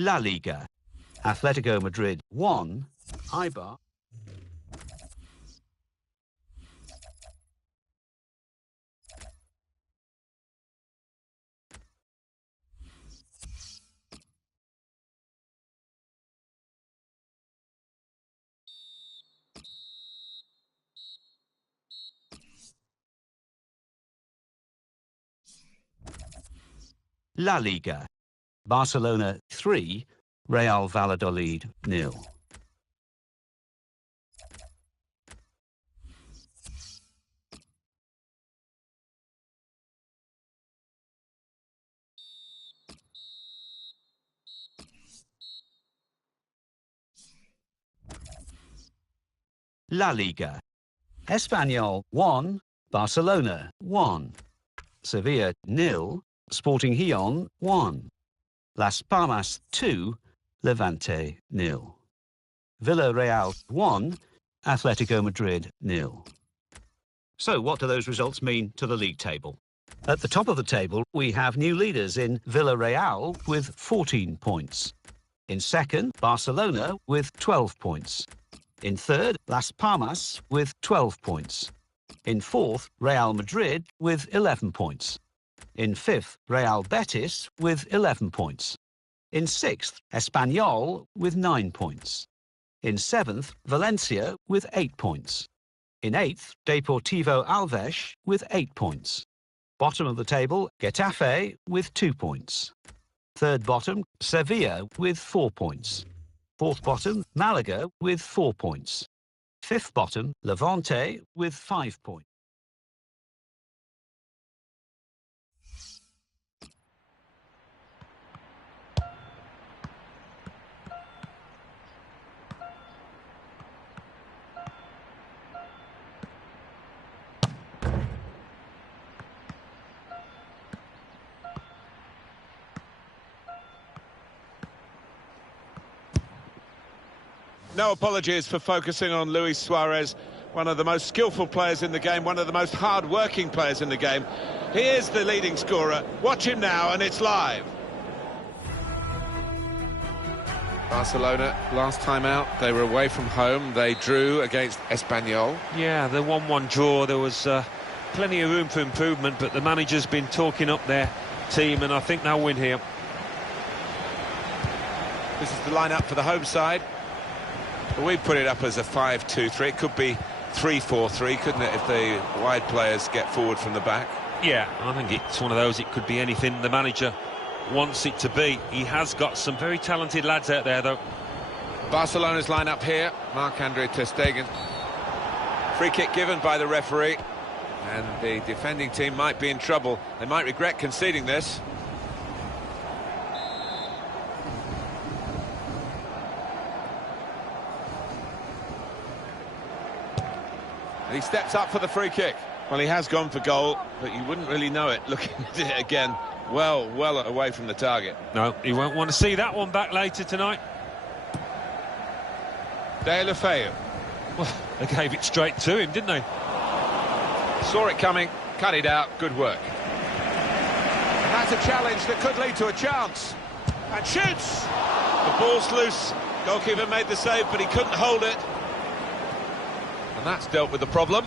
La Liga. Atletico Madrid 1, Eibar. La Liga. Barcelona 3, Real Valladolid 0. La Liga. Espanyol 1, Barcelona 1. Sevilla 0, Sporting Gijón 1. Las Palmas 2, Levante 0. Villarreal 1, Atletico Madrid 0. So what do those results mean to the league table? At the top of the table, we have new leaders in Villarreal with 14 points. In second, Barcelona with 12 points. In third, Las Palmas with 12 points. In fourth, Real Madrid with 11 points. In fifth, Real Betis with 11 points. In sixth, Espanyol with 9 points. In seventh, Valencia with 8 points. In eighth, Deportivo Alavés with 8 points. Bottom of the table, Getafe with 2 points. Third bottom, Sevilla with 4 points. Fourth bottom, Malaga with 4 points. Fifth bottom, Levante with 5 points. No apologies for focusing on Luis Suarez, one of the most skillful players in the game, one of the most hard-working players in the game. He is the leading scorer. Watch him now, and it's live. Barcelona, last time out, they were away from home. They drew against Espanyol. Yeah, the 1-1 draw, there was plenty of room for improvement, but the manager's been talking up their team, and I think they'll win here. This is the lineup for the home side. Well, we put it up as a 5-2-3. It could be 3-4-3, couldn't it, if the wide players get forward from the back? Yeah, I think it's one of those. It could be anything the manager wants it to be. He has got some very talented lads out there, though. Barcelona's lineup here. Marc-Andre ter Stegen. Free kick given by the referee. And the defending team might be in trouble. They might regret conceding this. And he steps up for the free kick. Well, he has gone for goal, but you wouldn't really know it looking at it again. Well away from the target. No, he won't want to see that one back later tonight. De La Feu. Well, they gave it straight to him, didn't they? Saw it coming, cut it out, good work. And that's a challenge that could lead to a chance. And shoots! The ball's loose. Goalkeeper made the save, but he couldn't hold it. And that's dealt with the problem.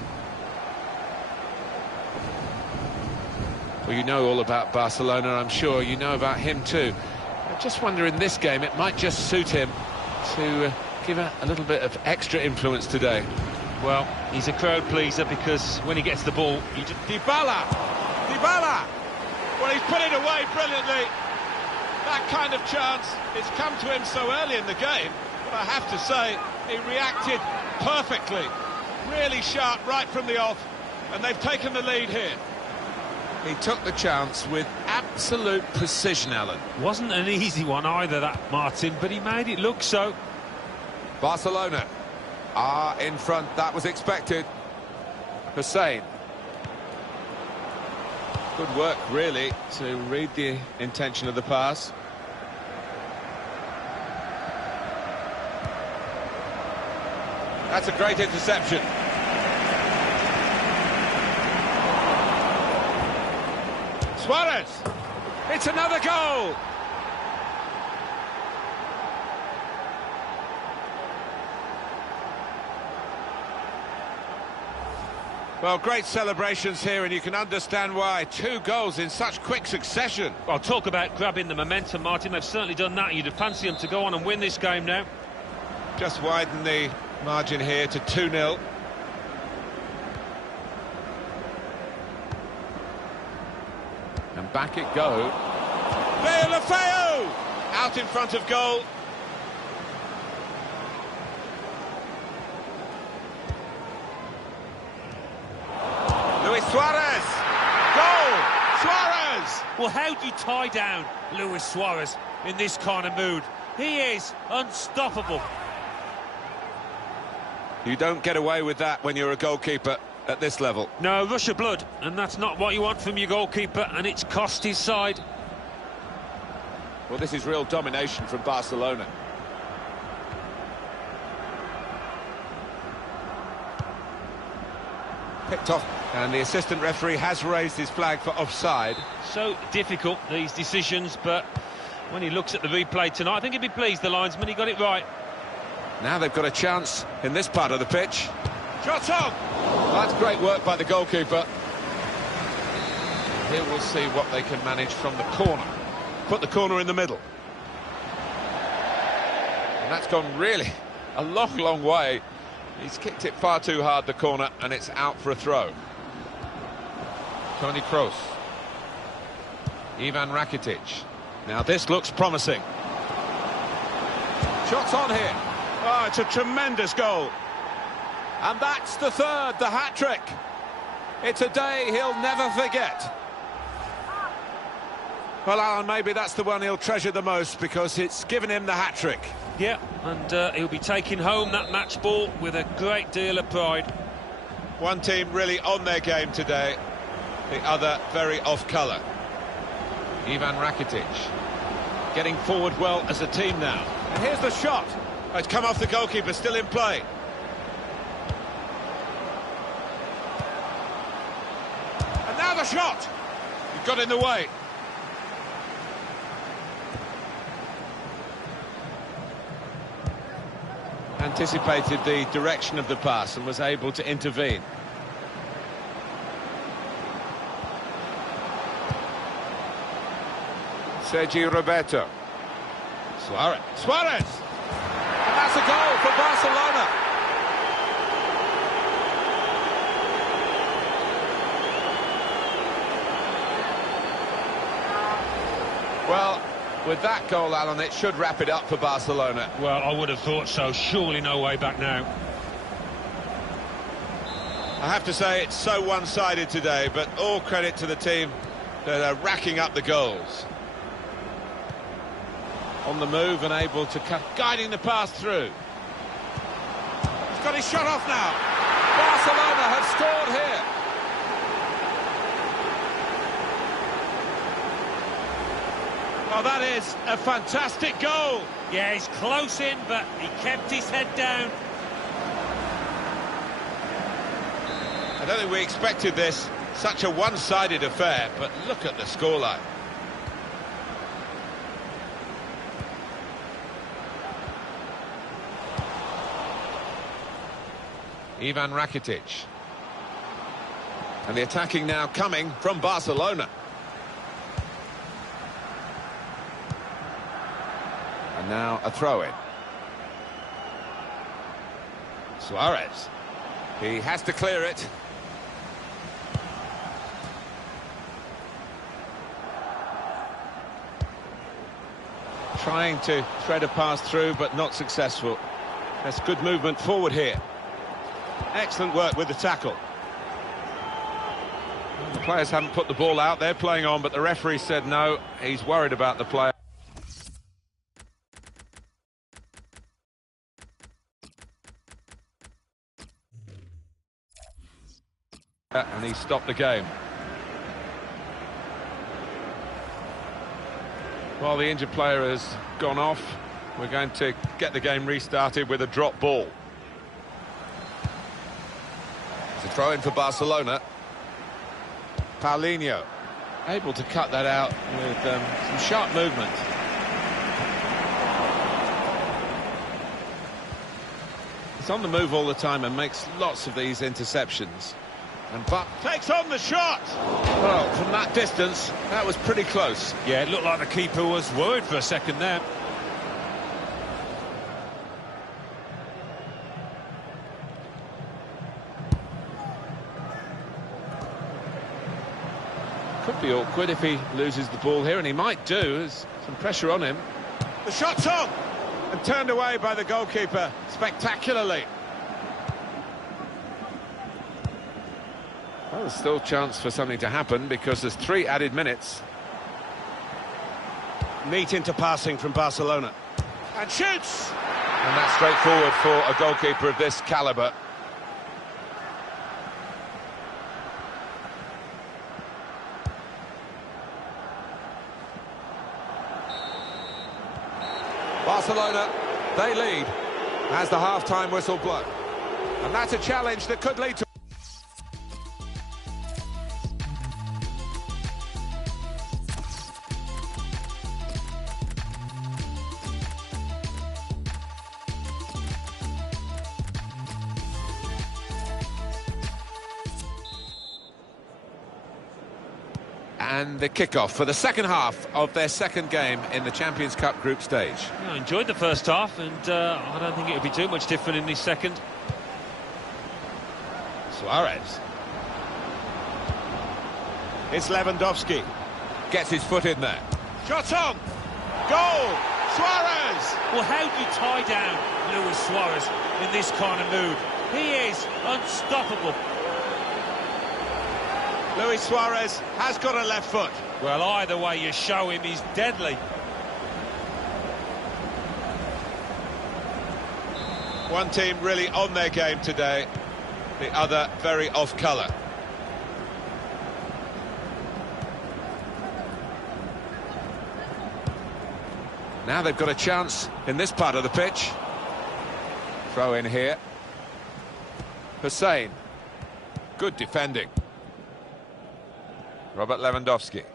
Well, you know all about Barcelona, I'm sure. You know about him too. I just wonder in this game, it might just suit him to give a little bit of extra influence today. Well, he's a crowd pleaser because when he gets the ball, he just... Dybala! Well, he's put it away brilliantly. That kind of chance, it's come to him so early in the game, but I have to say, he reacted perfectly. Really sharp right from the off, and they've taken the lead here. He took the chance with absolute precision, Alan. Wasn't an easy one either, that, Martin, but he made it look so. Barcelona are in front. That was expected. Hussein. Good work, really, to read the intention of the pass. That's a great interception. Suarez! It's another goal! Well, great celebrations here, and you can understand why. 2 goals in such quick succession. Well, talk about grabbing the momentum, Martin. They've certainly done that. You'd fancy them to go on and win this game now. Just widen the margin here to 2-0. And back it goes. Lafeo! Out in front of goal. Luis Suarez! Goal! Suarez! Well, how do you tie down Luis Suarez in this kind of mood? He is unstoppable. You don't get away with that when you're a goalkeeper at this level. No, rush of blood, and that's not what you want from your goalkeeper, and it's cost his side. Well, this is real domination from Barcelona. Picked off, and the assistant referee has raised his flag for offside. So difficult, these decisions, but when he looks at the replay tonight, I think he'd be pleased, the linesman, he got it right. Now they've got a chance in this part of the pitch. Shot on! That's great work by the goalkeeper. Here we'll see what they can manage from the corner. Put the corner in the middle. And that's gone really a long, long way. He's kicked it far too hard, the corner, and it's out for a throw. Toni Kroos. Ivan Rakitic. Now this looks promising. Shots on here. Oh, it's a tremendous goal. And that's the third, the hat-trick. It's a day he'll never forget. Well, Alan, maybe that's the one he'll treasure the most because it's given him the hat-trick. Yeah, and he'll be taking home that match ball with a great deal of pride. One team really on their game today, the other very off-colour. Ivan Rakitic getting forward well as a team now. And here's the shot. Oh, it's come off the goalkeeper, still in play. And now the shot. He got in the way. Anticipated the direction of the pass and was able to intervene. Sergi Roberto. Suarez. And that's a goal for Barcelona. Well, with that goal, Alan, it should wrap it up for Barcelona. Well, I would have thought so. Surely no way back now. I have to say it's so one-sided today, but all credit to the team that are racking up the goals. On the move and able to cut, guiding the pass through. He's got his shot off now. Barcelona have scored here. Oh, that is a fantastic goal. Yeah, he's close in, but he kept his head down. I don't think we expected this, such a one-sided affair, but look at the scoreline. Ivan Rakitic. And the attacking now coming from Barcelona. And now a throw-in. Suarez. He has to clear it. Trying to thread a pass through, but not successful. That's good movement forward here. Excellent work with the tackle. The players haven't put the ball out, they're playing on, but the referee said no, he's worried about the player. And he stopped the game. While the injured player has gone off, we're going to get the game restarted with a drop ball. It's a throw-in for Barcelona. Paulinho. Able to cut that out with some sharp movement. He's on the move all the time and makes lots of these interceptions. And Buck Takes on the shot. well, from that distance, that was pretty close. Yeah, it looked like the keeper was worried for a second there. Could be awkward if he loses the ball here, and he might do. There's some pressure on him. The shot's on. And turned away by the goalkeeper spectacularly. Well, there's still a chance for something to happen because there's 3 added minutes. Neat into passing from Barcelona. And shoots! And that's straightforward for a goalkeeper of this calibre. Barcelona, they lead as the half-time whistle blows. And that's a challenge that could lead to... And the kickoff for the second half of their second game in the Champions Cup group stage. Yeah, I enjoyed the first half, and I don't think it would be too much different in this second. Suarez. It's Lewandowski. Gets his foot in there. Shot on. Goal. Suarez. Well, how do you tie down Luis Suarez in this kind of mood? He is unstoppable. Luis Suarez has got a left foot. Well, either way you show him, he's deadly. One team really on their game today, the other very off colour. Now they've got a chance in this part of the pitch. Throw in here. Hussein. Good defending. Robert Lewandowski.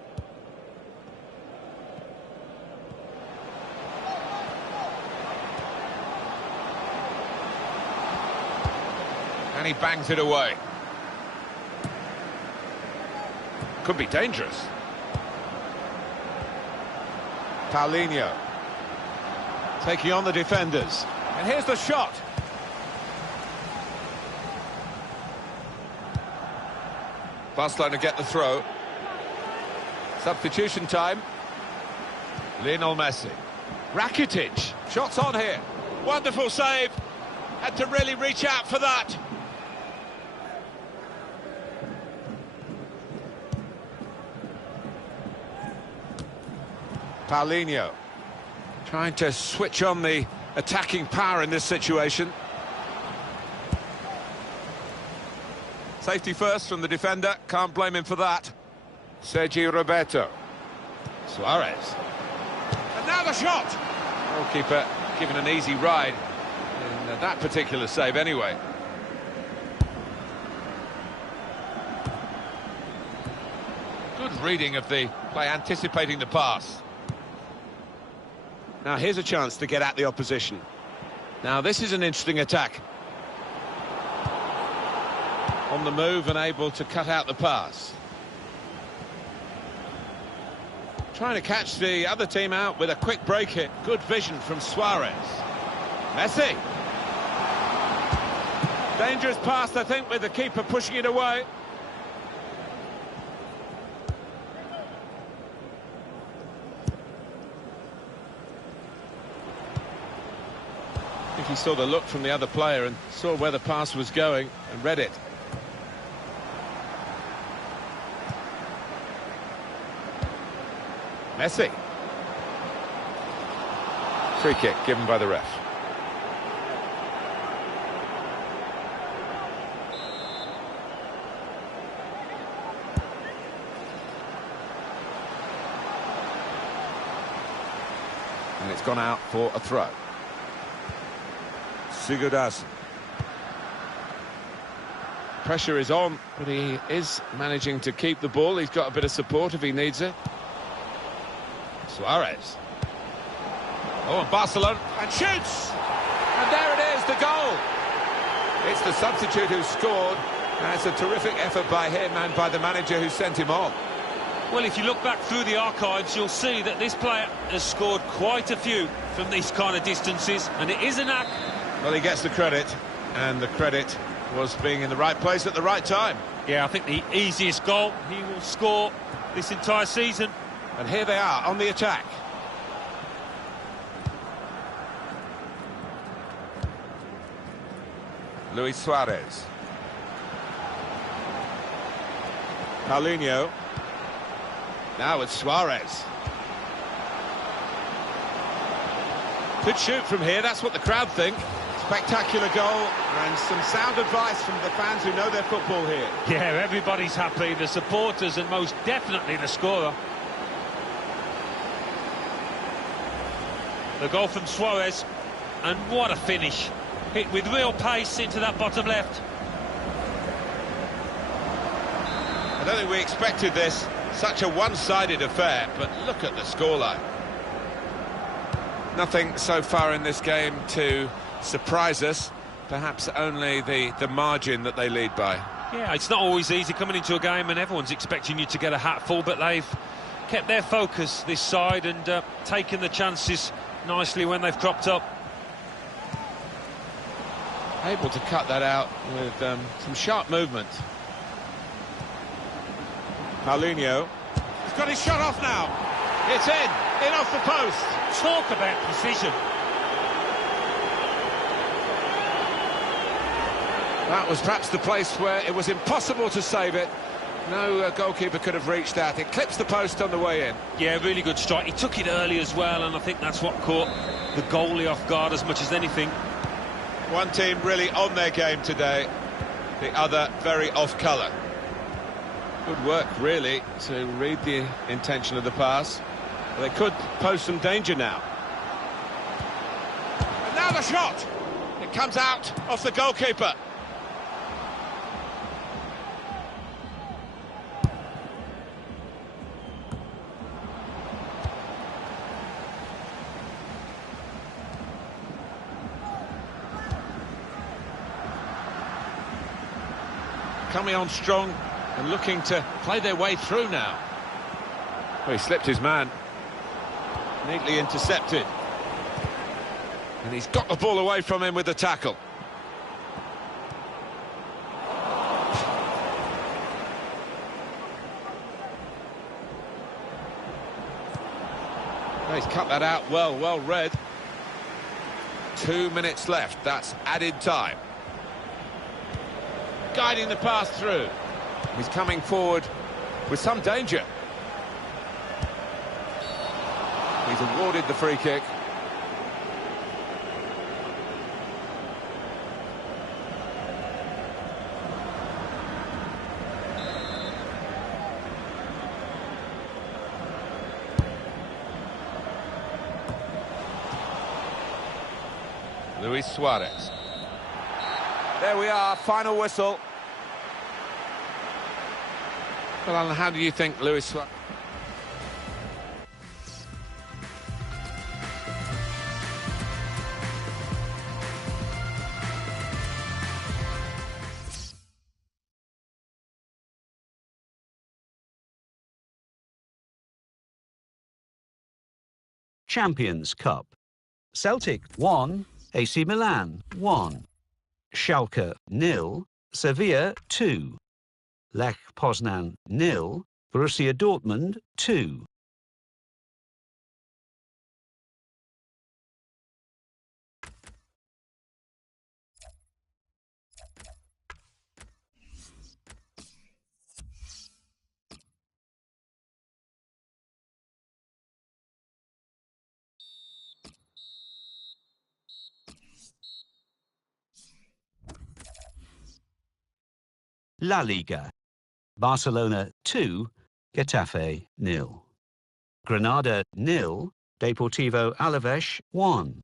And he bangs it away. Could be dangerous. Paulinho. Taking on the defenders. And here's the shot. Barcelona get the throw. Substitution time. Lionel Messi. Rakitic. Shots on here. Wonderful save. Had to really reach out for that. Paulinho. Trying to switch on the attacking power in this situation. Safety first from the defender. Can't blame him for that. Sergi Roberto. Suarez. And now the shot. Goalkeeper given an easy ride in that particular save anyway. Good reading of the play, anticipating the pass. Now here's a chance to get at the opposition. Now this is an interesting attack. On the move and able to cut out the pass. Trying to catch the other team out with a quick break hit. Good vision from Suarez. Messi. Dangerous pass, I think, with the keeper pushing it away. I think he saw the look from the other player and saw where the pass was going and read it. Messi. Free kick given by the ref. And it's gone out for a throw. Sigurdarsson. Pressure is on, but he is managing to keep the ball. He's got a bit of support if he needs it. Suarez. Oh, and Barcelona. And shoots! And there it is, the goal. It's the substitute who scored, That's a terrific effort by him and by the manager who sent him on. Well, if you look back through the archives, you'll see that this player has scored quite a few from these kind of distances, and it is a knack. Well, he gets the credit, and the credit was being in the right place at the right time. Yeah, I think the easiest goal he will score this entire season. And here they are on the attack. Luis Suarez. Paulinho. Now it's Suarez. Could shoot from here, that's what the crowd think. Spectacular goal and some sound advice from the fans who know their football here. Yeah, everybody's happy, the supporters and most definitely the scorer. The goal from Suarez, and what a finish. Hit with real pace into that bottom left. I don't think we expected this. Such a one-sided affair, but look at the scoreline. Nothing so far in this game to surprise us. Perhaps only the margin that they lead by. Yeah, it's not always easy coming into a game and everyone's expecting you to get a hatful, but they've kept their focus this side and taken the chances nicely when they've cropped up. Able to cut that out with some sharp movement. Paulinho. He's got his shot off now. It's in off the post. Talk about precision. That was perhaps the place where it was impossible to save it. No goalkeeper could have reached that. It clips the post on the way in. Yeah, really good strike. He took it early as well, and I think that's what caught the goalie off guard as much as anything. One team really on their game today, the other very off colour. Good work, really, to read the intention of the pass. They could pose some danger now. And now the shot! It comes out off the goalkeeper. Coming on strong and looking to play their way through now. Well, he slipped his man. Neatly intercepted. And he's got the ball away from him with the tackle. Well, he's cut that out well read. 2 minutes left, that's added time. Guiding the pass through. He's coming forward with some danger. He's awarded the free kick. Luis Suarez. There we are, final whistle. Well, Alan, how do you think Luis Suarez... Champions Cup. Celtic 1, AC Milan 1. Schalke 0, Sevilla 2. Lech Poznan 0, Borussia Dortmund 2. La Liga. Barcelona 2, Getafe 0. Granada 0, Deportivo Alavés 1.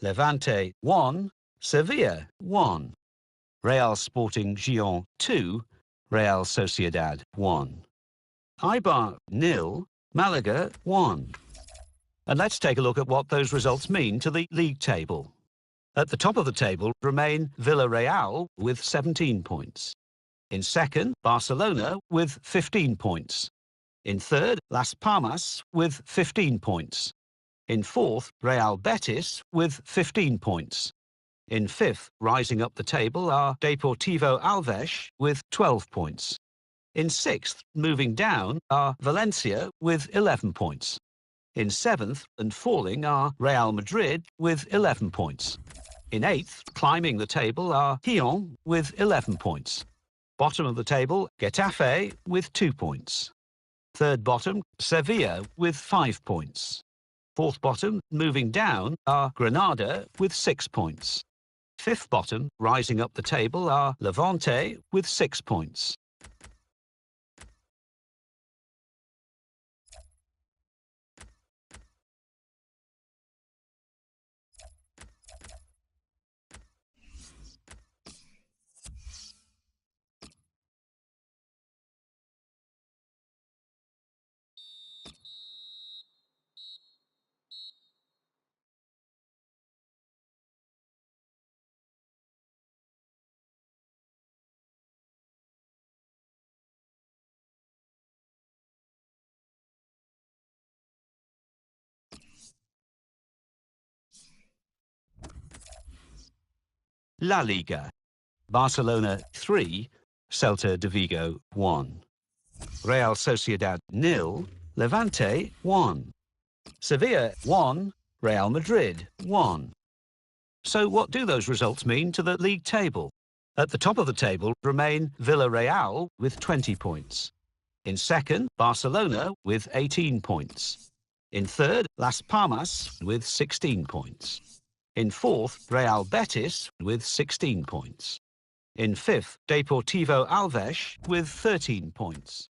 Levante 1, Sevilla 1. Real Sporting Gijón 2, Real Sociedad 1. Eibar 0, Malaga 1. And let's take a look at what those results mean to the league table. At the top of the table remain Villarreal with 17 points. In second, Barcelona with 15 points. In third, Las Palmas with 15 points. In fourth, Real Betis with 15 points. In fifth, rising up the table, are Deportivo Alavés with 12 points. In sixth, moving down, are Valencia with 11 points. In seventh and falling are Real Madrid with 11 points. In eighth, climbing the table, are Lyon with 11 points. Bottom of the table, Getafe with 2 points. Third bottom, Sevilla with 5 points. Fourth bottom, moving down, are Granada with 6 points. Fifth bottom, rising up the table, are Levante with 6 points. La Liga. Barcelona 3, Celta de Vigo 1. Real Sociedad 0, Levante 1. Sevilla 1, Real Madrid 1. So what do those results mean to the league table? At the top of the table remain Villarreal with 20 points. In second, Barcelona with 18 points. In third, Las Palmas with 16 points. In fourth, Real Betis with 16 points. In fifth, Deportivo Alavés with 13 points.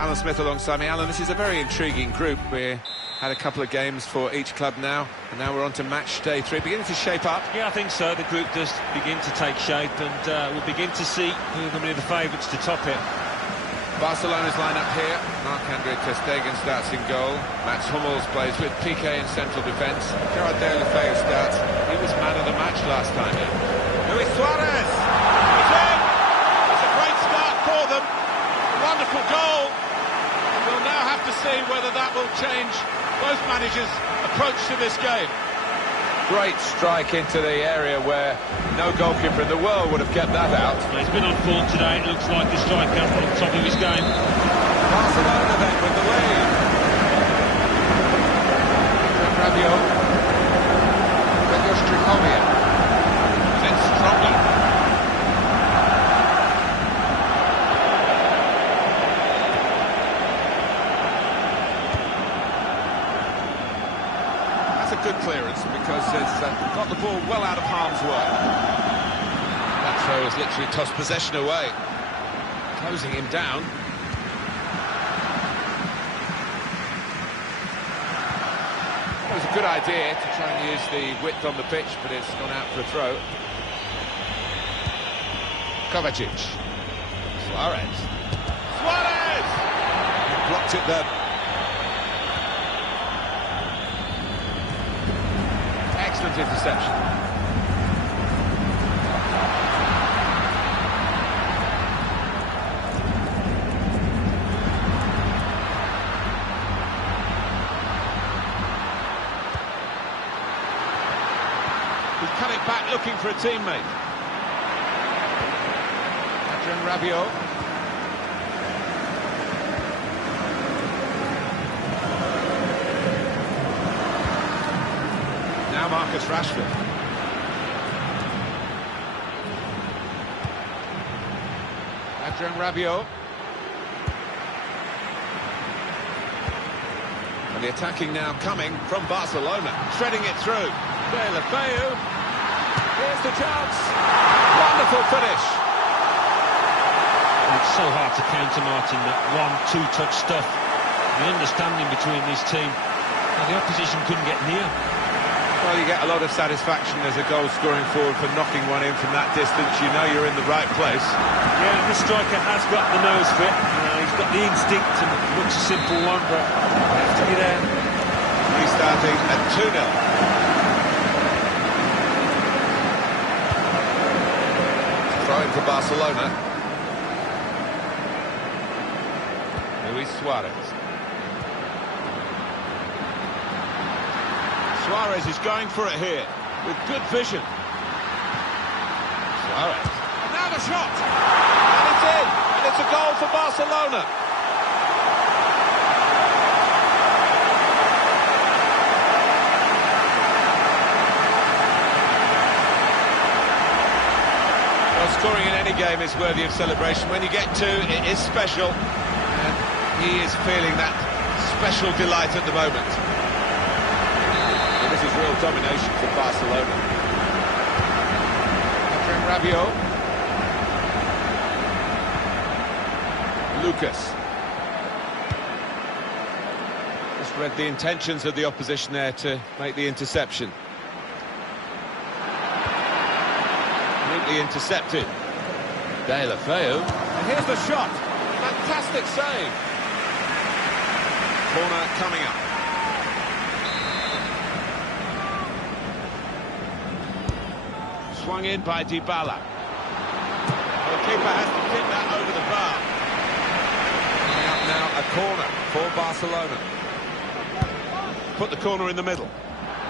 Alan Smith alongside me. Alan, this is a very intriguing group. We had a couple of games for each club now, and now we're on to match day 3. Beginning to shape up. Yeah, I think so. The group does begin to take shape, and we'll begin to see who are going to be the favourites to top it. Barcelona's line-up here. Marc-Andre ter Stegen starts in goal. Mats Hummels plays with Piqué in central defence. Gerard Deulofeu starts. He was man of the match last time. Luis Suarez! He's in! It's a great start for them. Wonderful goal. And we'll now have to see whether that will change both managers' approach to this game. Great strike into the area where no goalkeeper in the world would have kept that out. He's been on form today. It looks like the striker on top of his game. Barcelona then with the lead. Rabiot. Gregor Strikovia. Then strongly. That's a good clearance because it's got the ball well out of harm's way. That throw has literally tossed possession away. Closing him down. It was a good idea to try and use the width on the pitch, but it's gone out for a throw. Kovacic. Suarez. Suarez! Blocked it then. Excellent interception. He's cut it back looking for a teammate. Adrien Rabiot. Now Marcus Rashford. Adrien Rabiot. And the attacking now coming from Barcelona. Threading it through. Deulofeu. Here's the chance. Wonderful finish. It's so hard to counter, Martin, that 1-2 touch stuff. The understanding between this team. Well, the opposition couldn't get near. Well, you get a lot of satisfaction as a goal-scoring forward for knocking one in from that distance. You know you're in the right place. Yeah, this striker has got the nose for it. He's got the instinct, and it looks a simple one, but you have to be there. Restarting at 2-0. Throwing for Barcelona. Luis Suarez. Suarez is going for it here with good vision. Suarez. And now the shot! And it's in! And it's a goal for Barcelona. Well, scoring in any game is worthy of celebration. When you get 2, it is special. And he is feeling that special delight at the moment. And this is real domination for Barcelona. Adrien Rabiot. Lucas. Just read the intentions of the opposition there to make the interception. Neatly intercepted. Deulofeu. And here's the shot. Fantastic save. Corner coming up. Swung in by Dybala. Well, the keeper has to kick that over the bar. Coming up now, a corner for Barcelona. Put the corner in the middle.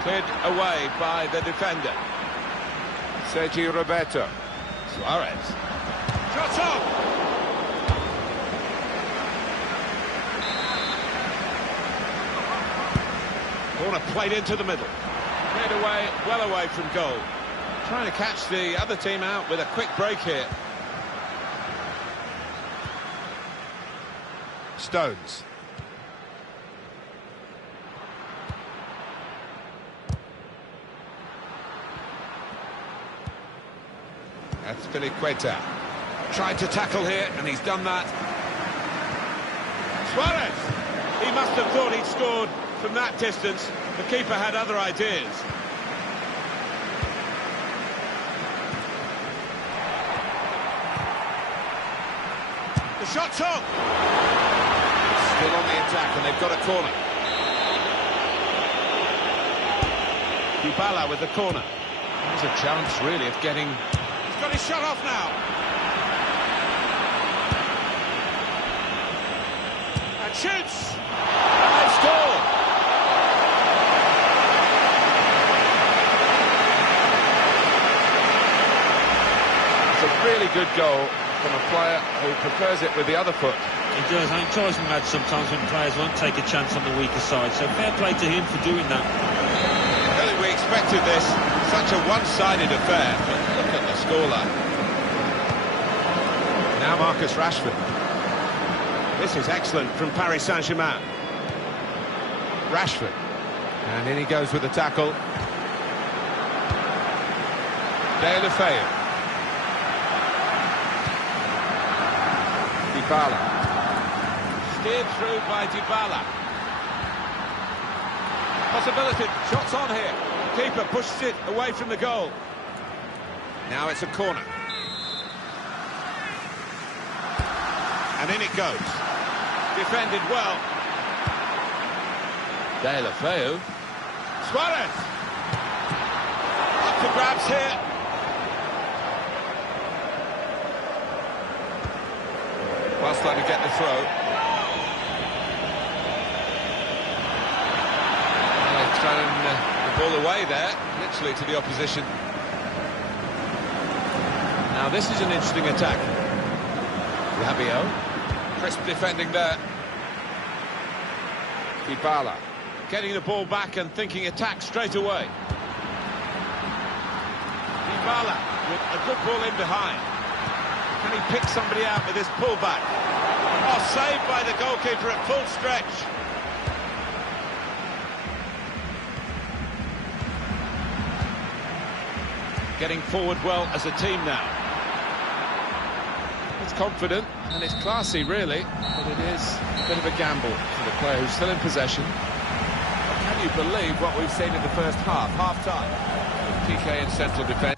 Cleared away by the defender. Sergio Roberto. Suarez. Shot on! Corner played into the middle. Cleared away, well away from goal. Trying to catch the other team out with a quick break here. Stones. That's Filiqueta. Tried to tackle here, and he's done that. Suarez! He must have thought he'd scored from that distance. The keeper had other ideas. The shot's on! Still on the attack, and they've got a corner. Dybala with the corner. There's a chance, really, of getting... He's got his shot off now. And shoots! And they score! It's a really good goal from a player who prefers it with the other foot. He does. I think drives me mad sometimes when players won't take a chance on the weaker side. So fair play to him for doing that. I don't think we expected this. Such a one-sided affair. But look at the scoreline. Now Marcus Rashford. This is excellent from Paris Saint-Germain. Rashford. And in he goes with the tackle. Deulofeu. Dybala. Steered through by Dybala. Possibility. Shots on here. Keeper pushes it away from the goal. Now it's a corner. And in it goes. Defended well. Deulofeu. Suarez. Up for grabs here. Well starting to get the throw. Well, they've thrown the ball away there, literally to the opposition. Now this is an interesting attack. Rabiot. Crisp defending there. Dybala. Getting the ball back and thinking attack straight away. Dybala with a good ball in behind. Can he pick somebody out with this pullback? Oh, saved by the goalkeeper at full stretch. Getting forward well as a team now. It's confident and it's classy, really, but it is a bit of a gamble for the player who's still in possession. But can you believe what we've seen in the first half, half-time? PK in central defence.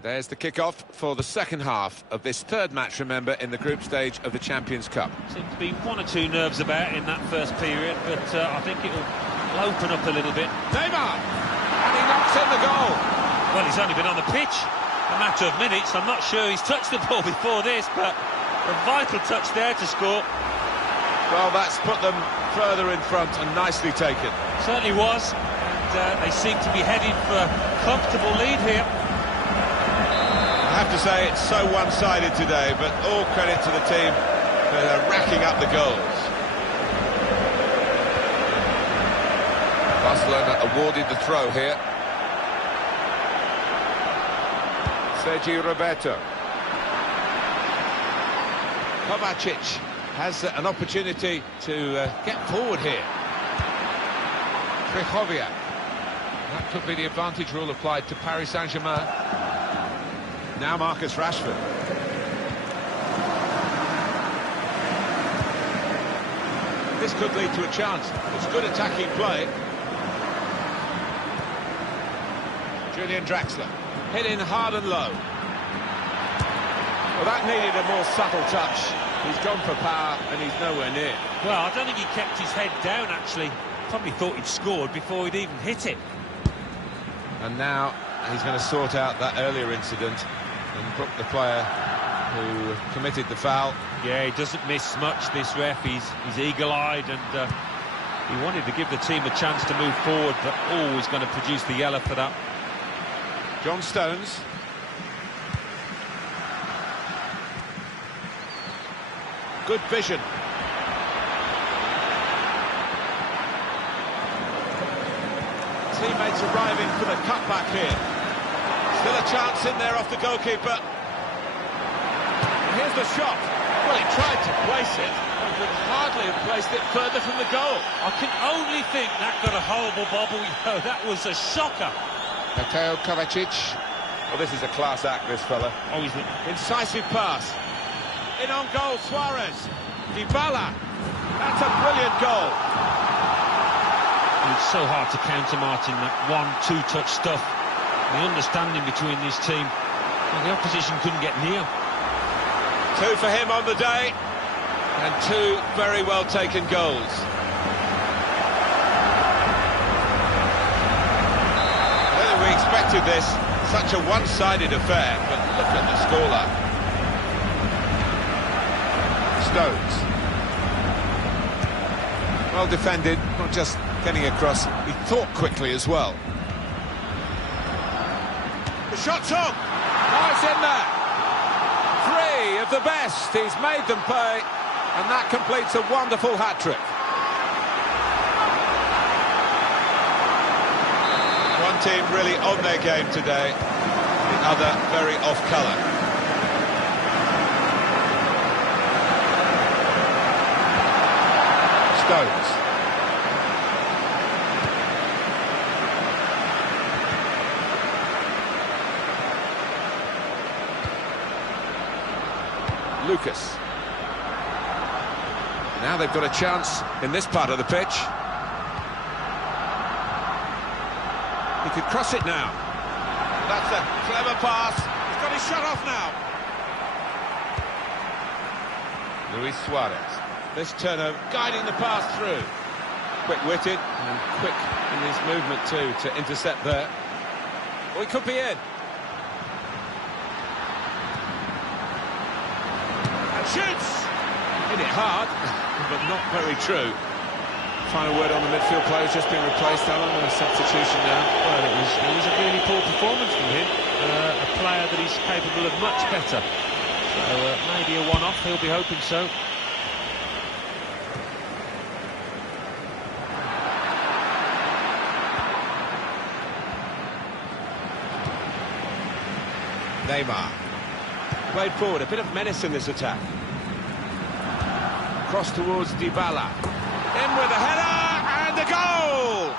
There's the kick-off for the second half of this third match, remember, in the group stage of the Champions Cup. Seems to be one or two nerves about in that first period, but I think it'll open up a little bit. Neymar! And he knocks in the goal! Well, he's only been on the pitch a matter of minutes. I'm not sure he's touched the ball before this, but a vital touch there to score. Well, that's put them further in front and nicely taken. Certainly was, and they seem to be heading for a comfortable lead here. I have to say it's so one-sided today, but all credit to the team for racking up the goals. Barcelona awarded the throw here. Sergio Roberto. Kovacic has an opportunity to get forward here. Krychowiak. That could be the advantage rule applied to Paris Saint-Germain. Now Marcus Rashford. This could lead to a chance. It's good attacking play. Julian Draxler. Hit in hard and low. Well, that needed a more subtle touch. He's gone for power and he's nowhere near. Well, I don't think he kept his head down, actually. Probably thought he'd scored before he'd even hit it. And now he's going to sort out that earlier incident and book the player who committed the foul. Yeah, he doesn't miss much, this ref. He's eagle-eyed, and he wanted to give the team a chance to move forward, but always going to produce the yellow for that. John Stones. Good vision. Teammates arriving for the cutback here. Still a chance in there off the goalkeeper. Here's the shot. Well, he tried to place it, but would hardly have placed it further from the goal. I can only think that got a horrible bobble. That was a shocker. Mateo Kovacic. Well, this is a class act, this fella. Oh, he's... Incisive pass. In on goal, Suarez. Dybala. That's a brilliant goal. It's so hard to counter, Martin, that 1-2 touch stuff. The understanding between this team. Well, the opposition couldn't get near. 2 for him on the day. And 2 very well taken goals. I don't think we expected this. Such a one-sided affair, but look at the scoreline. Stones. Well defended, not just getting across, he thought quickly as well. The shot's on! Oh, it's in there! 3 of the best, he's made them pay, and that completes a wonderful hat-trick. One team really on their game today, the other very off-colour. Stones. Lucas. Now they've got a chance in this part of the pitch. He could cross it now. That's a clever pass. He's got his shot off now. Luis Suarez. This turnover guiding the pass through. Quick-witted and quick in his movement too to intercept there. Well, he could be in. And shoots! Hit it hard, but not very true. Final word on the midfield player has just been replaced, Alan, with a substitution now. Well, it was a really poor performance from him. A player that is capable of much better. So maybe a one-off, he'll be hoping so. Neymar. Played forward, a bit of menace in this attack. Cross towards Dybala. In with a header, and a goal!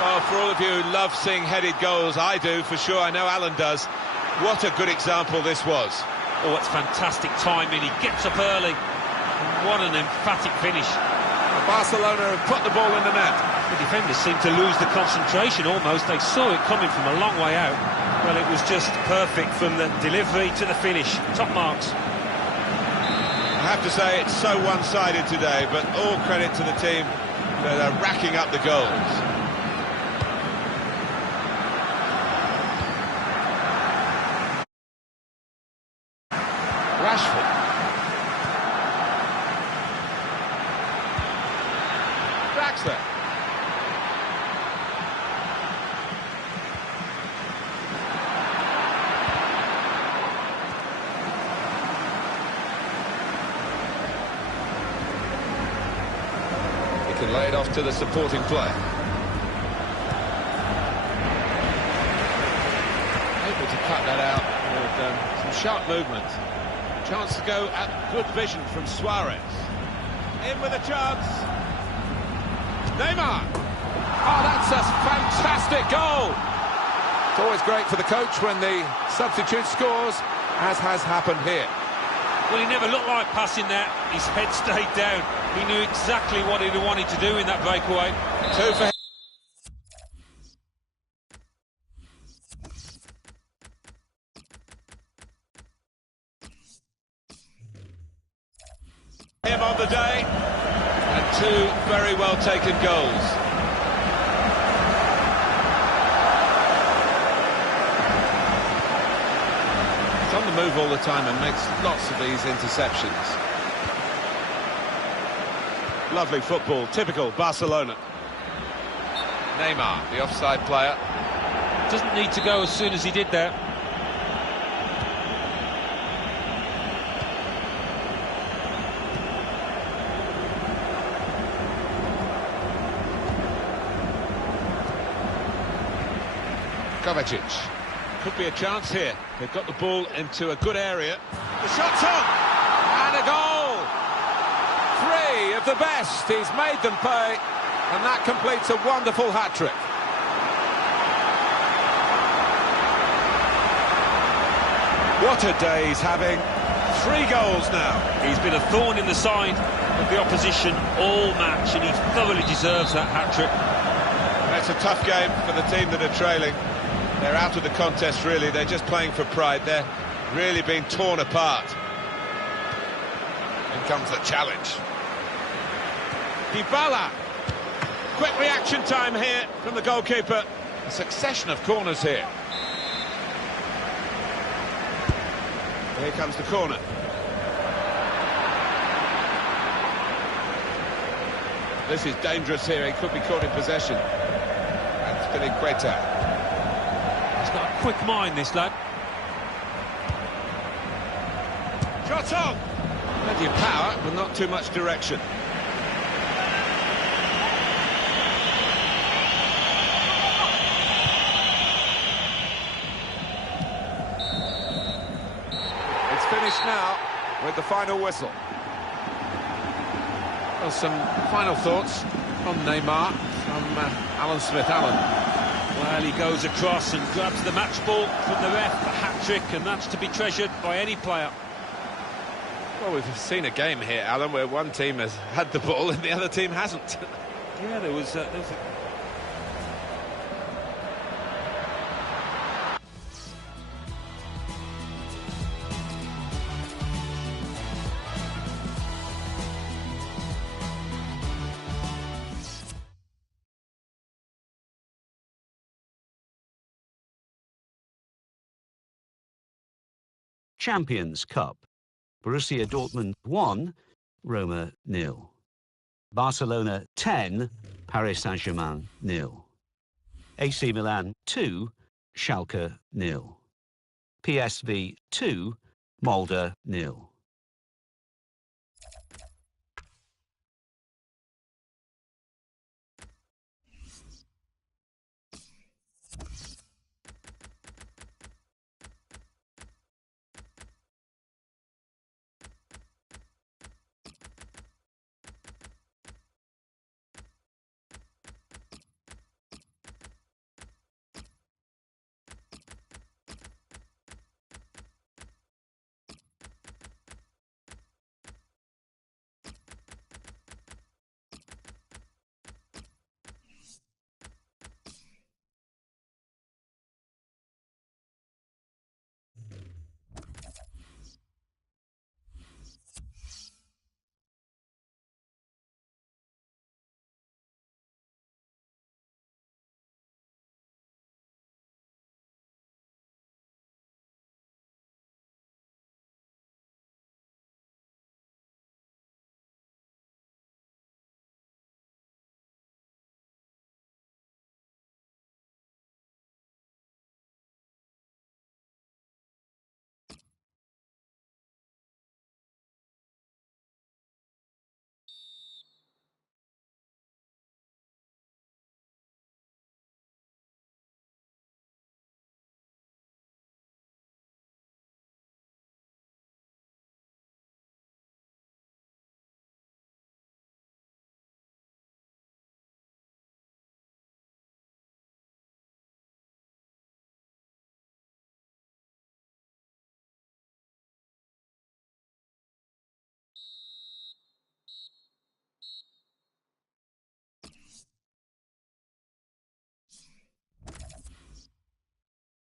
Well, for all of you who love seeing headed goals, I do, for sure, I know Alan does. What a good example this was. Oh, it's fantastic timing, he gets up early. What an emphatic finish. Barcelona have put the ball in the net. The defenders seemed to lose the concentration almost, they saw it coming from a long way out. Well, it was just perfect from the delivery to the finish. Top marks. I have to say it's so one-sided today, but all credit to the team that are racking up the goals. Rashford. Draxler. Can lay it off to the supporting player. Able to cut that out with some sharp movement. Chance to go at good vision from Suarez. In with a chance. Neymar. Oh, that's a fantastic goal. It's always great for the coach when the substitute scores, as has happened here. Well, he never looked like passing that. His head stayed down. He knew exactly what he wanted to do in that breakaway. 2 for him on the day. And 2 very well taken goals. He's on the move all the time and makes lots of these interceptions. Lovely football, typical Barcelona. Neymar, the offside player. Doesn't need to go as soon as he did there. Kovacic. Could be a chance here. They've got the ball into a good area. The shot's on! And a goal! Three of the best. He's made them pay, and that completes a wonderful hat-trick. What a day he's having. 3 goals now. He's been a thorn in the side of the opposition all match, and he thoroughly deserves that hat-trick. It's a tough game for the team that are trailing. They're out of the contest, really. They're just playing for pride. They're really being torn apart. In comes the challenge. Dybala. Quick reaction time here from the goalkeeper. A succession of corners here. Here comes the corner. This is dangerous here. He could be caught in possession. And Spilicueta. He's got a quick mind, this lad. Shot on! Plenty of power, but not too much direction. It's finished now with the final whistle. Well, some final thoughts on Neymar from Alan Smith-Allen. Well, he goes across and grabs the match ball from the ref, a hat-trick, and that's to be treasured by any player. Well, we've seen a game here, Alan, where one team has had the ball and the other team hasn't. Yeah, there was a... Champions Cup. Borussia Dortmund 1, Roma 0. Barcelona 10, Paris Saint-Germain 0. AC Milan 2, Schalke 0. PSV 2, Molde 0.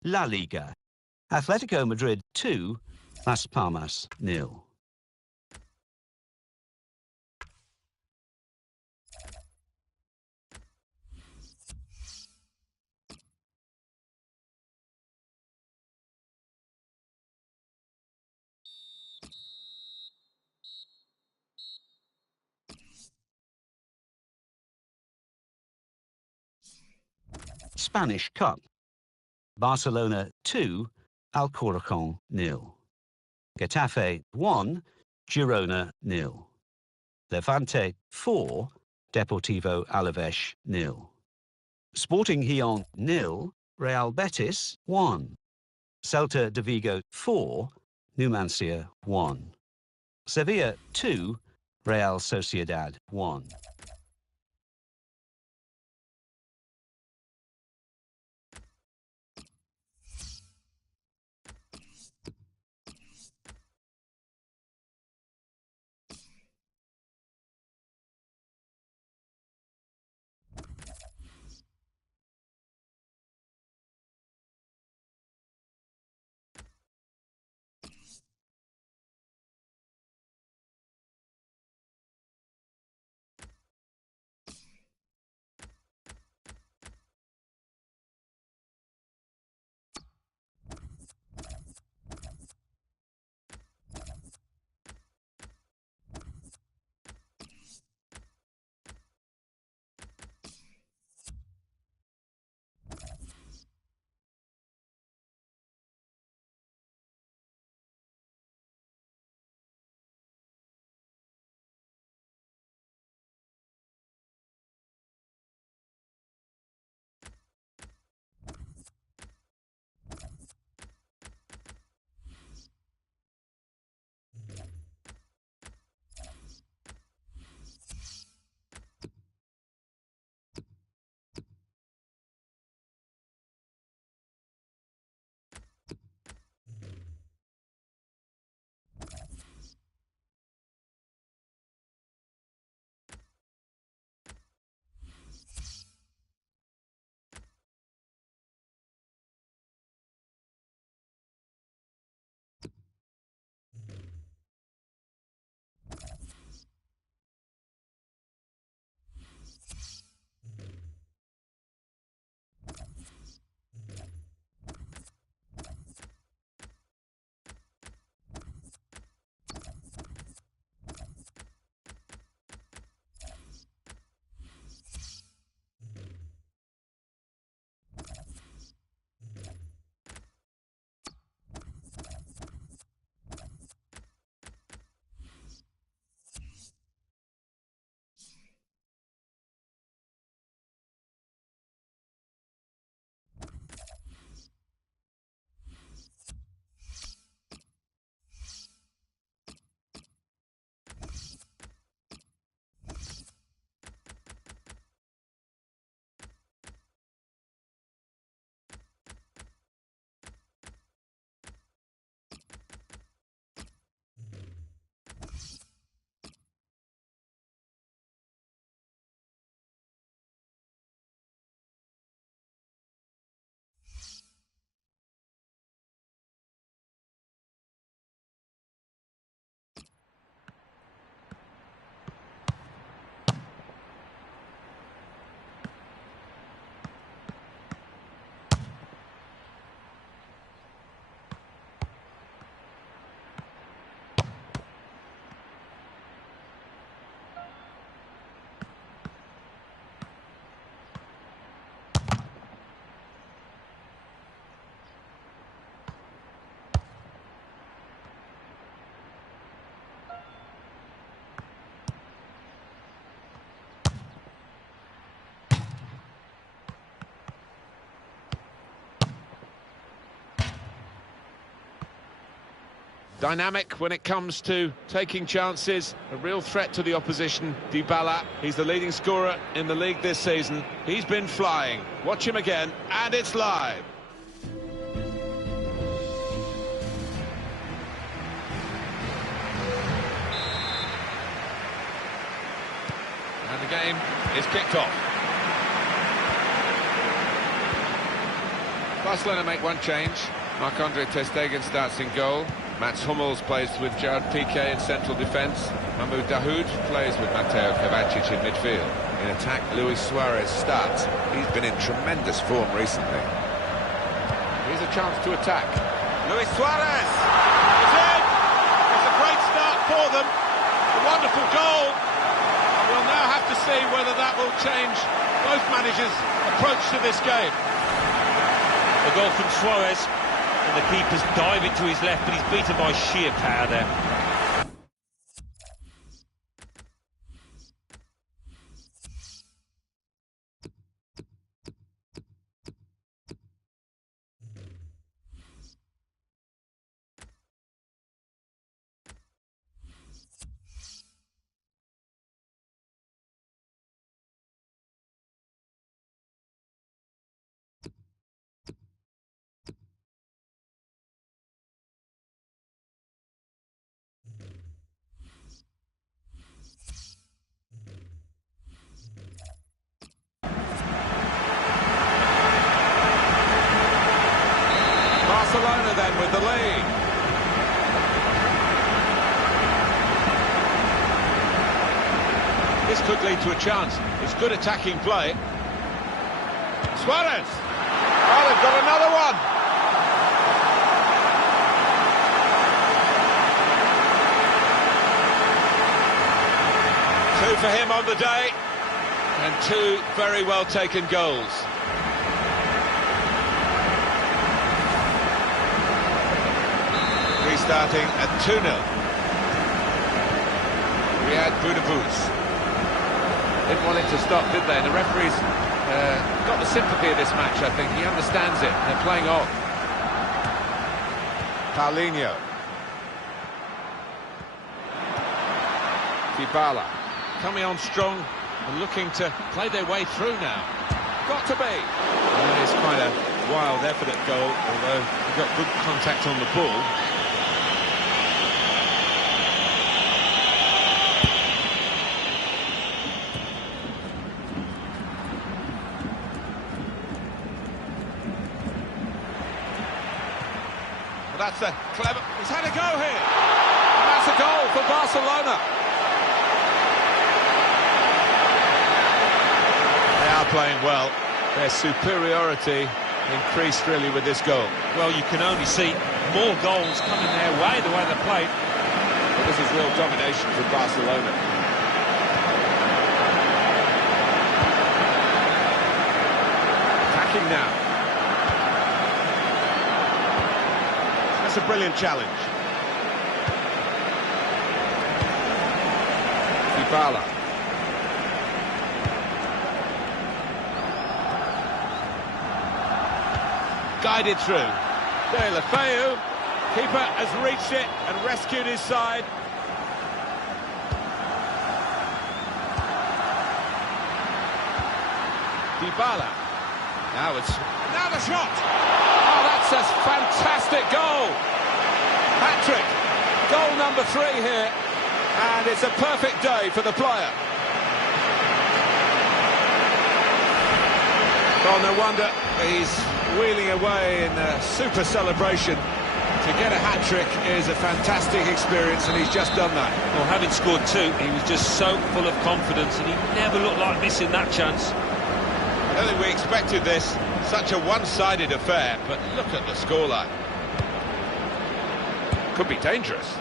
La Liga. Atletico Madrid 2, Las Palmas 0. Spanish Cup. Barcelona 2, Alcorcón 0. Getafe 1, Girona 0. Levante 4, Deportivo Alavés 0. Sporting Gijón 0, Real Betis 1. Celta de Vigo 4. Numancia 1. Sevilla 2. Real Sociedad 1. Dynamic when it comes to taking chances, a real threat to the opposition. Dybala, he's the leading scorer in the league this season. He's been flying. Watch him again, and it's live. And the game is kicked off. Barcelona make one change. Marc-Andre ter Stegen starts in goal. Mats Hummels plays with Gerard Piqué in central defence. Mahmoud Dahoud plays with Mateo Kovacic in midfield. In attack, Luis Suarez starts. He's been in tremendous form recently. Here's a chance to attack. Luis Suarez is in. It's a great start for them. A wonderful goal. We'll now have to see whether that will change both managers' approach to this game. The goal from Suarez, and the keeper's diving to his left, but he's beaten by sheer power there. then with the lead. This could lead to a chance. It's good attacking play. Suarez! Oh, they've got another one! Two for him on the day, and two very well taken goals. Restarting at 2-0. Riyad Boudebouz. Didn't want it to stop, did they? And the referee's got the sympathy of this match, I think. He understands it. They're playing on. Paulinho. Dybala. Coming on strong and looking to play their way through now. Got to be. It's quite a wild effort at goal, although he got good contact on the ball. Well, that's a clever... He's had a go here. And that's a goal for Barcelona. They are playing well. Their superiority increased really with this goal. Well, you can only see more goals coming their way, the way they played. Well, this is real domination for Barcelona. Attacking now. That's a brilliant challenge. Dybala. Guided through. De La Feu. Keeper has reached it and rescued his side. Dybala. Now the shot. Oh, that's a fantastic goal. Hat-trick. Goal number 3 here. And it's a perfect day for the player. Well, no wonder he's wheeling away in a super celebration. To get a hat-trick is a fantastic experience, and he's just done that. Well, having scored 2, he was just so full of confidence, and he never looked like missing that chance. I don't think we expected this. Such a one-sided affair, but look at the scoreline. Could be dangerous.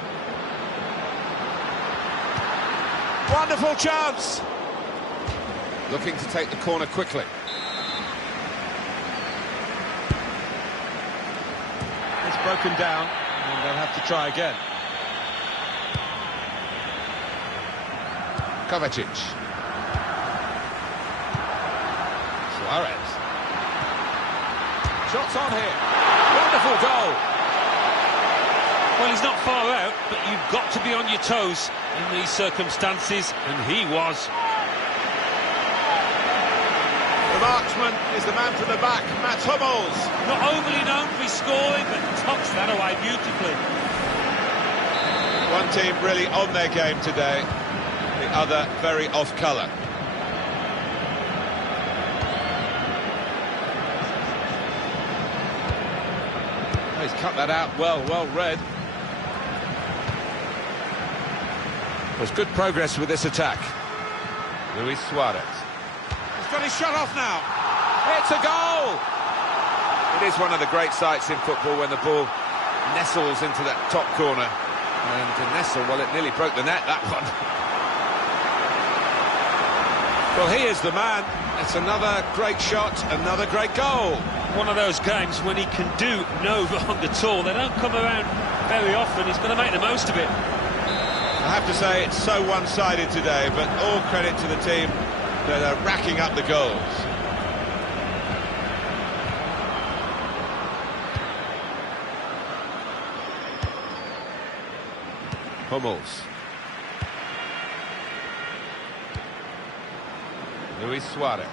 Wonderful chance! Looking to take the corner quickly. It's broken down, and they'll have to try again. Kovacic. Suarez. Shots on here. Wonderful goal. Well, he's not far out, but you've got to be on your toes in these circumstances, and he was. The marksman is the man from the back, Mats Hummels. Not overly known for his scoring, but tucks that away beautifully. One team really on their game today, the other very off colour. Oh, he's cut that out well read. There's good progress with this attack. Luis Suarez. He's got his shot off now. It's a goal! It is one of the great sights in football when the ball nestles into that top corner. And to nestle, well, it nearly broke the net, that one. Well, he is the man. It's another great shot, another great goal. One of those games when he can do no wrong at all. They don't come around very often. He's going to make the most of it. I have to say, it's so one-sided today, but all credit to the team that are racking up the goals. Hummels. Luis Suarez.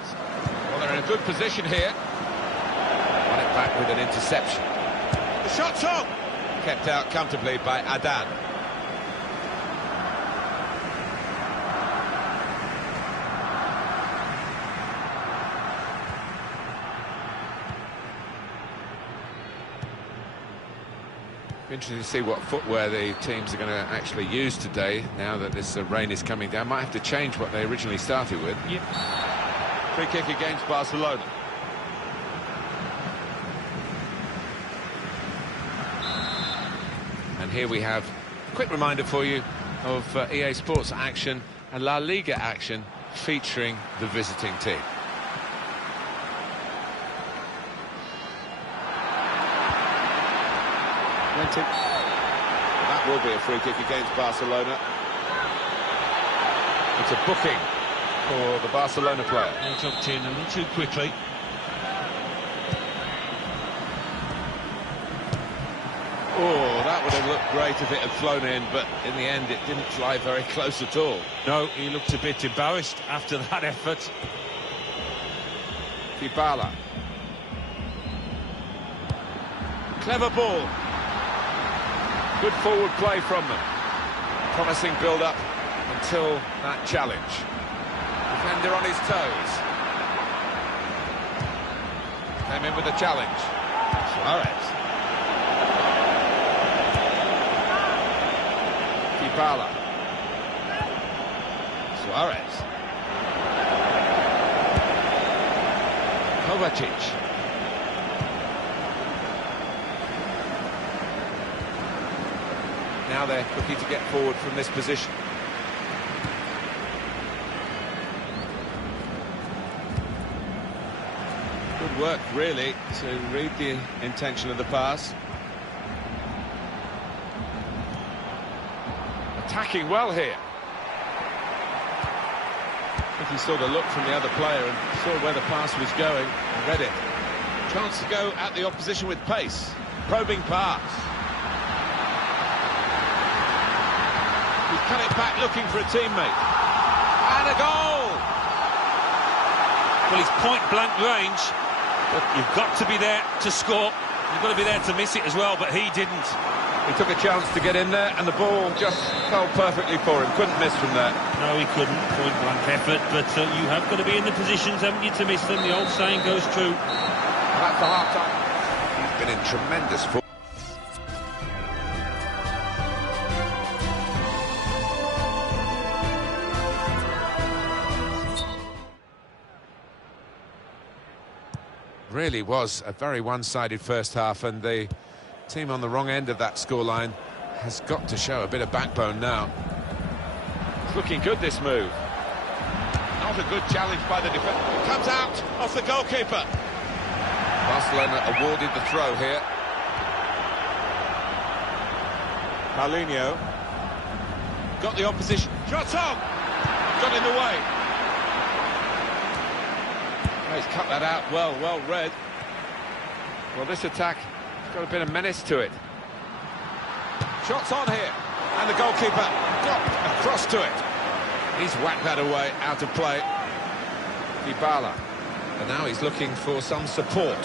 Well, they're in a good position here. Won it back with an interception. The shot's on! Kept out comfortably by Adan. Interesting to see what footwear the teams are going to actually use today, now that this rain is coming down. Might have to change what they originally started with. Yep. Free kick against Barcelona. And here we have a quick reminder for you of EA Sports action and La Liga action featuring the visiting team. That will be a free kick against Barcelona. It's a booking for the Barcelona player. He jumped in a little too quickly. Oh, that would have looked great if it had flown in, but in the end it didn't fly very close at all. No, he looked a bit embarrassed after that effort. Dybala. Clever ball. Good forward play from them. Promising build-up until that challenge. Defender on his toes. Came in with a challenge. Suarez. Dybala. Suarez. Kovacic. Now they're looking to get forward from this position. Good work, really, to read the intention of the pass. Attacking well here. I think he saw the look from the other player and saw where the pass was going and read it. Chance to go at the opposition with pace. Probing pass. He's cut it back looking for a teammate. And a goal! Well, he's point-blank range, but you've got to be there to score. You've got to be there to miss it as well, but he didn't. He took a chance to get in there and the ball just fell perfectly for him. Couldn't miss from there. No, he couldn't. Point-blank effort, but you have got to be in the positions, haven't you, to miss them? The old saying goes true. And that's the half-time. He's been in tremendous form. Really was a very one-sided first half, and the team on the wrong end of that scoreline has got to show a bit of backbone now. It's looking good, this move. Not a good challenge by the defender. Comes out off the goalkeeper. Barcelona awarded the throw here. Paulinho. Got the opposition. Shots on! Got in the way. Oh, he's cut that out well read. Well, this attack has got a bit of menace to it. Shots on here. And the goalkeeper got across to it. He's whacked that away, out of play. Dybala. And now he's looking for some support.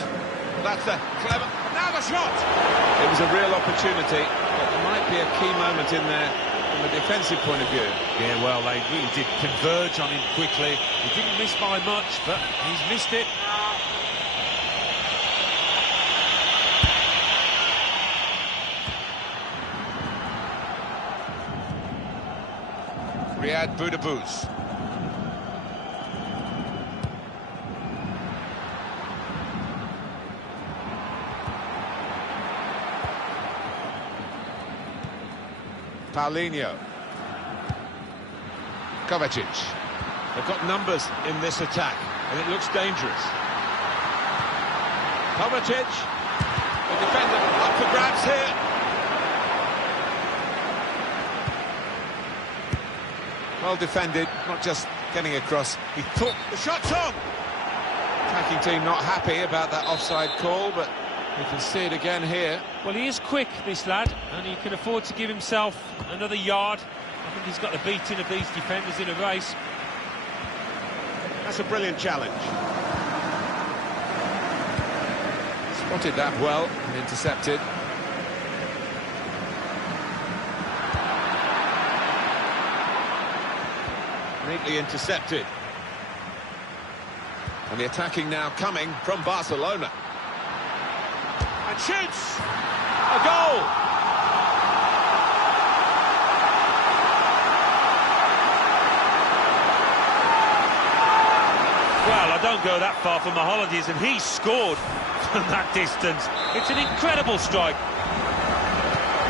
That's a clever... Now the shot! It was a real opportunity, but there might be a key moment in there from a defensive point of view. Yeah, well, they really did converge on him quickly. He didn't miss by much, but he's missed it. Riyad Boudebouz. Paulinho. Kovacic. They've got numbers in this attack, and it looks dangerous. Kovacic. The defender up for grabs here. Well defended, not just getting across. He thought The shot's on! attacking team not happy about that offside call, but you can see it again here. Well, he is quick, this lad, and he can afford to give himself another yard. I think he's got the beating of these defenders in a race. That's a brilliant challenge. Spotted that well and intercepted. Neatly intercepted. And the attacking now coming from Barcelona. And shoots! A goal! don't go that far from the holidays, and he scored from that distance. It's an incredible strike.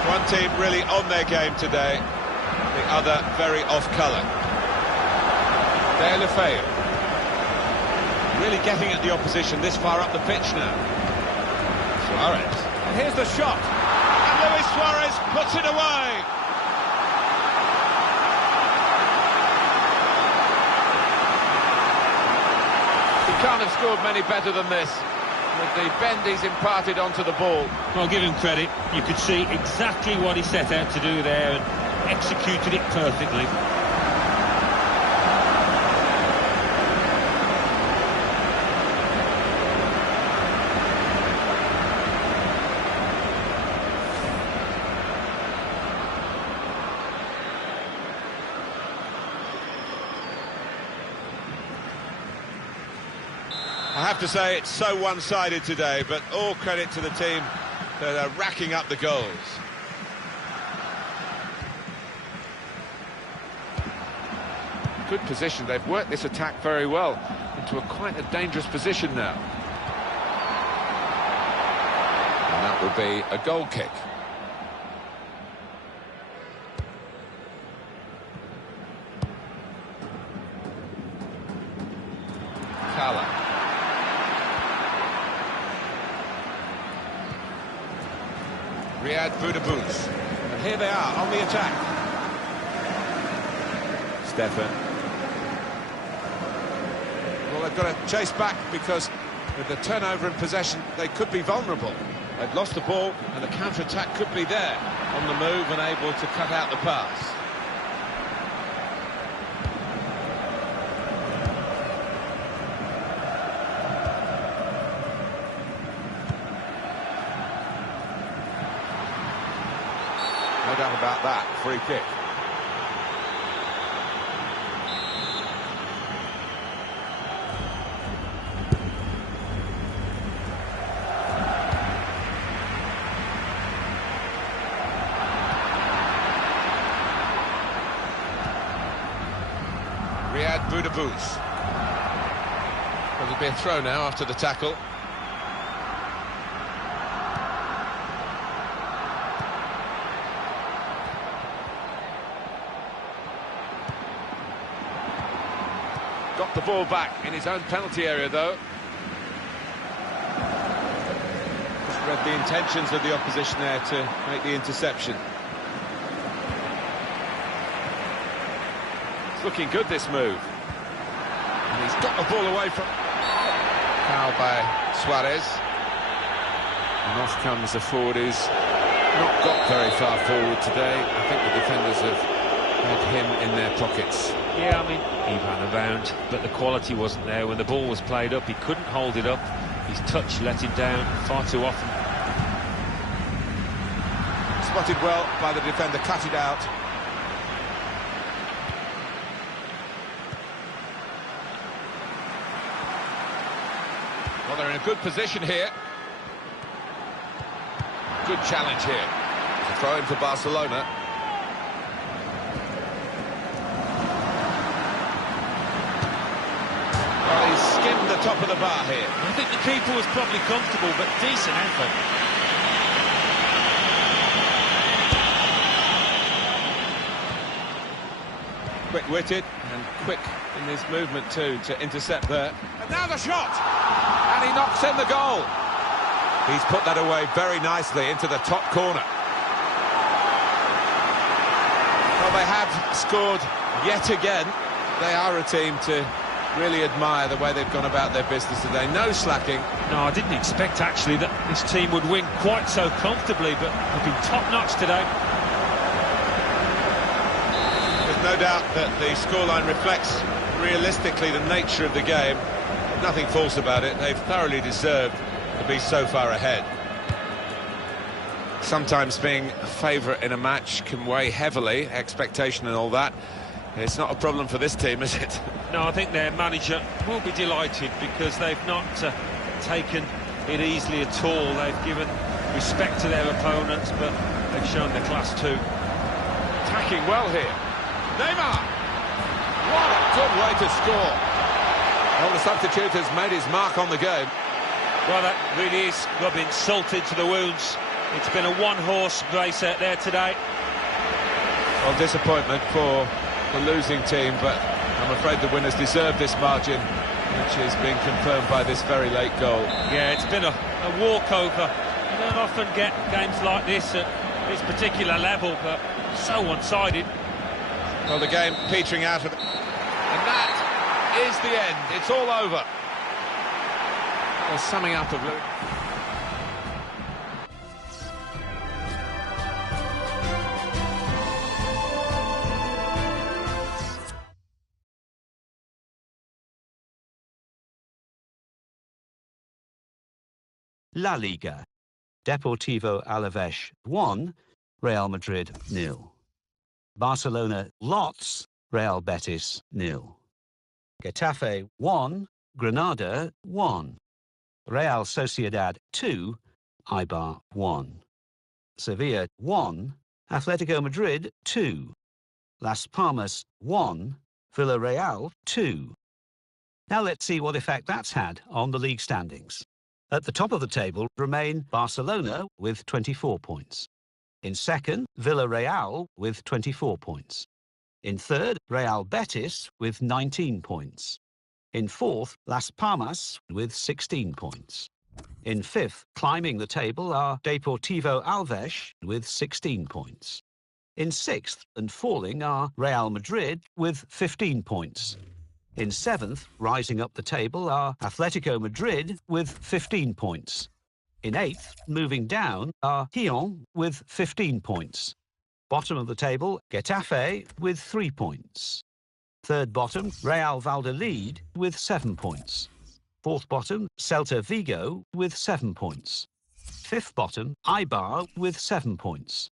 One team really on their game today, the other very off-colour. Deulofeu. Really getting at the opposition this far up the pitch now. Suarez. And here's the shot. And Luis Suarez puts it away. He can't have scored many better than this, with the bend he's imparted onto the ball. Well, give him credit. You could see exactly what he set out to do there and executed it perfectly. I have to say it's so one-sided today, but all credit to the team that are racking up the goals. Good position. They've worked this attack very well into quite a dangerous position now. And that will be a goal kick. Kala. Riyad Boudebouz. And here they are on the attack. Stefan. Well, they've got to chase back because with the turnover in possession, they could be vulnerable. They've lost the ball and the counter-attack could be there on the move and able to cut out the pass. No doubt about that, free kick. Riyad Boudebouz. There'll be a throw now after the tackle. Got the ball back in his own penalty area, though. Just read the intentions of the opposition there to make the interception. It's looking good, this move. And he's got the ball away from... Foul by Suarez. And off comes a forward who's not got very far forward today. I think the defenders have had him in their pockets. Yeah, I mean, he ran around, but the quality wasn't there. When the ball was played up, he couldn't hold it up. His touch let him down far too often. Spotted well by the defender, cut it out. Well, they're in a good position here. Good challenge here. It's a throw in for Barcelona. Well, he's skimmed the top of the bar here. I think the keeper was probably comfortable, but decent effort. Quick-witted and quick in his movement too to intercept there. And now the shot! And he knocks in the goal. He's put that away very nicely into the top corner. Well, they have scored yet again. They are a team to really admire the way they've gone about their business today. No slacking. No, I didn't expect, actually, that this team would win quite so comfortably, but they've been top-notch today. There's no doubt that the scoreline reflects realistically the nature of the game. Nothing false about it. They've thoroughly deserved to be so far ahead. Sometimes being a favourite in a match can weigh heavily, expectation and all that. It's not a problem for this team, is it? No, I think their manager will be delighted because they've not taken it easily at all. They've given respect to their opponents, but they've shown their class too. Attacking well here. Neymar! What a good way to score. Well, the substitute has made his mark on the game. Well, that really is rubbing salt into the wounds. It's been a one-horse race out there today. Well, disappointment for the losing team, but I'm afraid the winners deserve this margin, which is being confirmed by this very late goal. Yeah, it's been a walkover. You don't often get games like this at this particular level, but so one-sided. Well, the game petering out of... And that is the end. It's all over. Well, summing up of... La Liga. Deportivo Alavés 1, Real Madrid 0. Barcelona lots, Real Betis 0. Getafe 1, Granada 1. Real Sociedad 2, Eibar 1. Sevilla 1, Atletico Madrid 2. Las Palmas 1, Villarreal 2. Now let's see what effect that's had on the league standings. At the top of the table remain Barcelona with 24 points. In second, Villarreal with 24 points. In third, Real Betis with 19 points. In fourth, Las Palmas with 16 points. In fifth, climbing the table are Deportivo Alavés with 16 points. In sixth and falling are Real Madrid with 15 points. In seventh, rising up the table, are Atletico Madrid with 15 points. In eighth, moving down, are Lyon with 15 points. Bottom of the table, Getafe with 3 points. Third bottom, Real Valladolid with 7 points. Fourth bottom, Celta Vigo with 7 points. Fifth bottom, Eibar with 7 points.